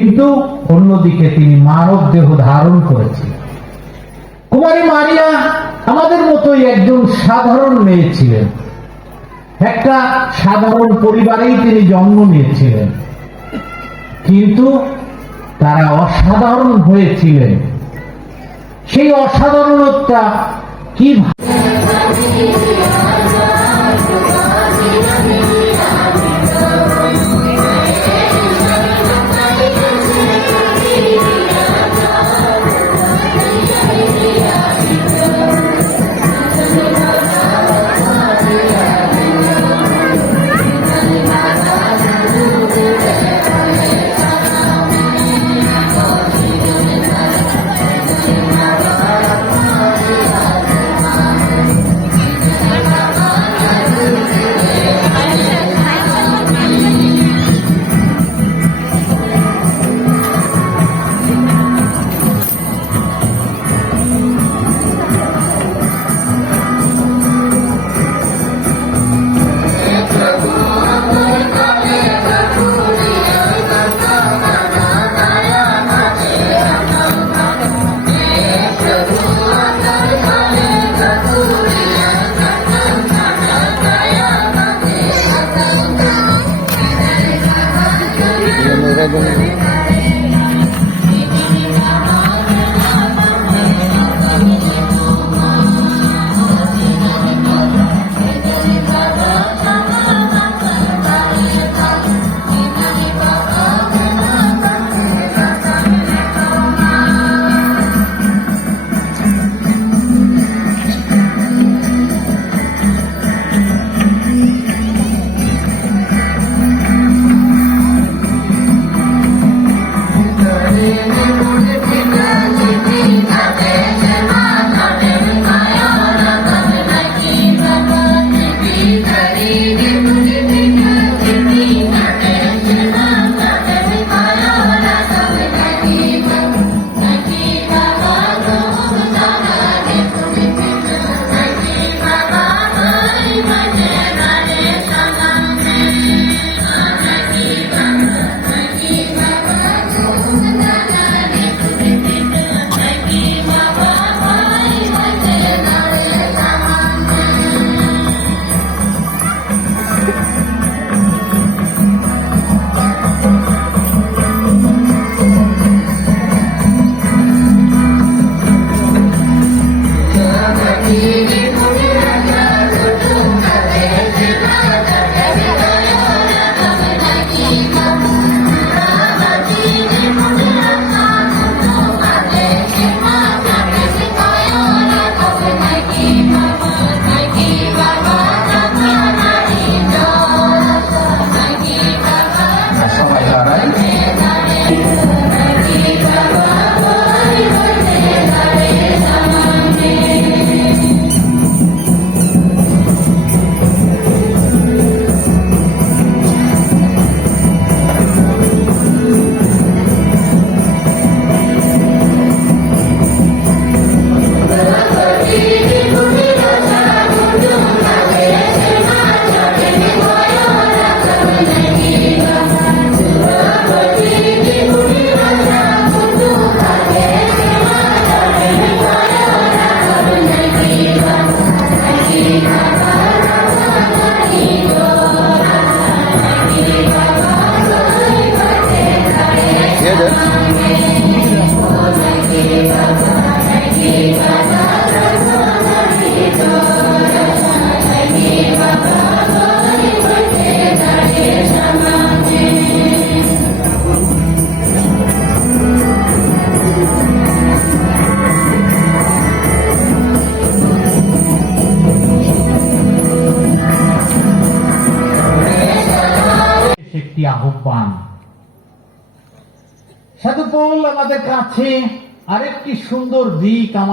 কিন্তু অন্যদিকে তিনি মানব দেহ ধারণ করেছিলেন। কুমারী মারিয়া আমাদের মতোই একজন সাধারণ মেয়ে ছিলেন। একটা সাধারণ পরিবারেই তিনি জন্ম নিয়েছিলেন। কিন্তু তারা অসাধারণ হয়েছিলেন। সেই অসাধারণতা কি একটি আহ্বান। সাধুপল আমাদের কাছে আরেকটি সুন্দর দিক আমাদের